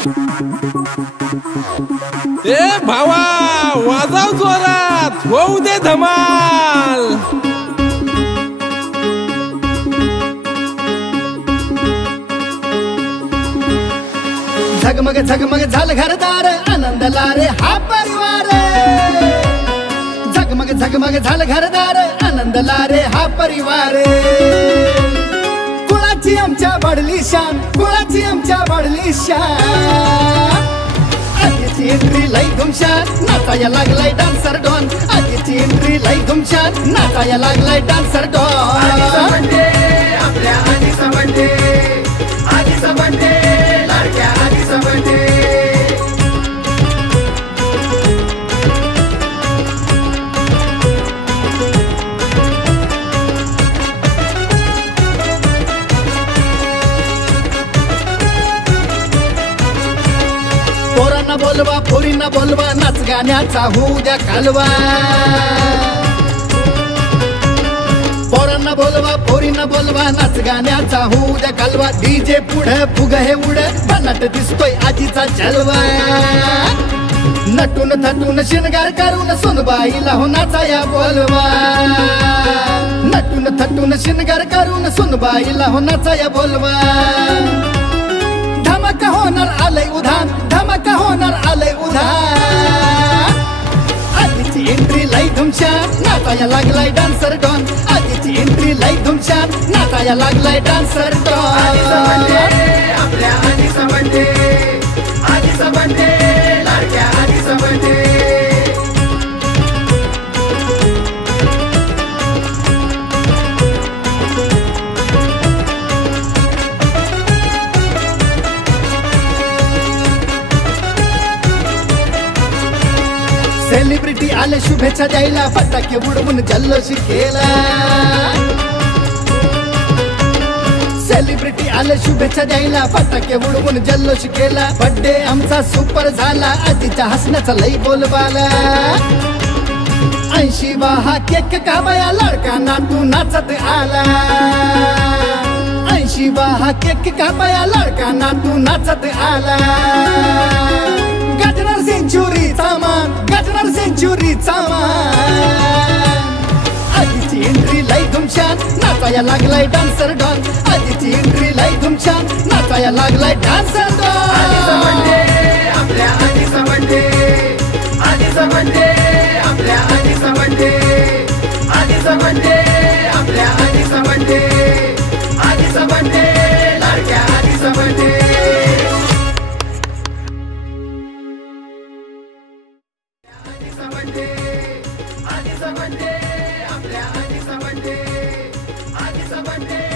ए भावा वाजव जोरात होऊ दे धमाल। झगमग झगमग झाल घरदार आनंदला रे हा परिवार। झगमग झगमग झाल घरदार आनंदला रे हा परिवार। कुळाची आमच्या वाढली शान, कुळाची आमच्या वाढली शान। आजीची एंट्री लई धुमशान, नाचाया लागलाय डान्सर डॉन। आजीची एंट्री लई धुमशान, नाचाया लागलाय डान्सर डॉन। आपल्या आजीचा बर्थडे, आजीचा बर्थडे, लाडक्या आजीचा बर्थडे। पोरांना बोलवा पोरींना बोलवा, नाच गाण्याचा होऊ द्या कालवा। पोरांना बोलवा पोरींना बोलवा, नाच गाण्याचा होऊ द्या कालवा। डीजे पुढे फुग हे उड, भन्नाट दिसतोय आजीचा जलवा। नटून थटून शिनगार करून सुनबाईला हो नाचाया बोलवा। नटून थटून शिनगार करून सुनबाईला हो नाचाया बोलवा। धमाका होणार आलंय उधान, धमाका होणार आलंय उधान। आजीची एंट्री लई धुमशान, नाचाया लागलाय डान्सर डॉन। आजीची एंट्री लई धुमशान, नाचाया लागलाय डान्सर डॉन। आपल्या आजीचा बर्थडे, आजीचा बर्थडे, लाडक्या आजीचा बर्थडे। सेलिब्रिटी आले शुभेच्छा द्यायला, फटाके उडवून जल्लोष केला। सेलिब्रिटी आले शुभेच्छा द्यायला, फटाके उडवून जल्लोष केला। बर्थडे आमचा सुपर झाला, आजीच्या हसण्याचा लई बोलबाला। 80वा हा केक कापाया, लाडका नातू नाचत आला। 80वा हा केक कापाया, लाडका नातू नाचत आला। गाठणार सेंचुरीचा मान, गाठणार सेंचुरीचा मान। आजीची एंट्री लई धुमशान, नाचाया लागलाय डान्सर डॉन। आजीची एंट्री लई धुमशान, नाचाया लागलाय डान्सर डॉन। आपल्या आजीचा बर्थडे, आजीचा बर्थडे, आपल्या आजीचा बर्थडे, आजीचा बर्थडे, आपल्या आजीचा बर्थडे, आजीचा बर्थडे, लाडक्या आजीचा बर्थडे। आजीचा बर्थडे, आजीचा बर्थडे, आपल्या आजीचा बर्थडे, आजीचा बर्थडे।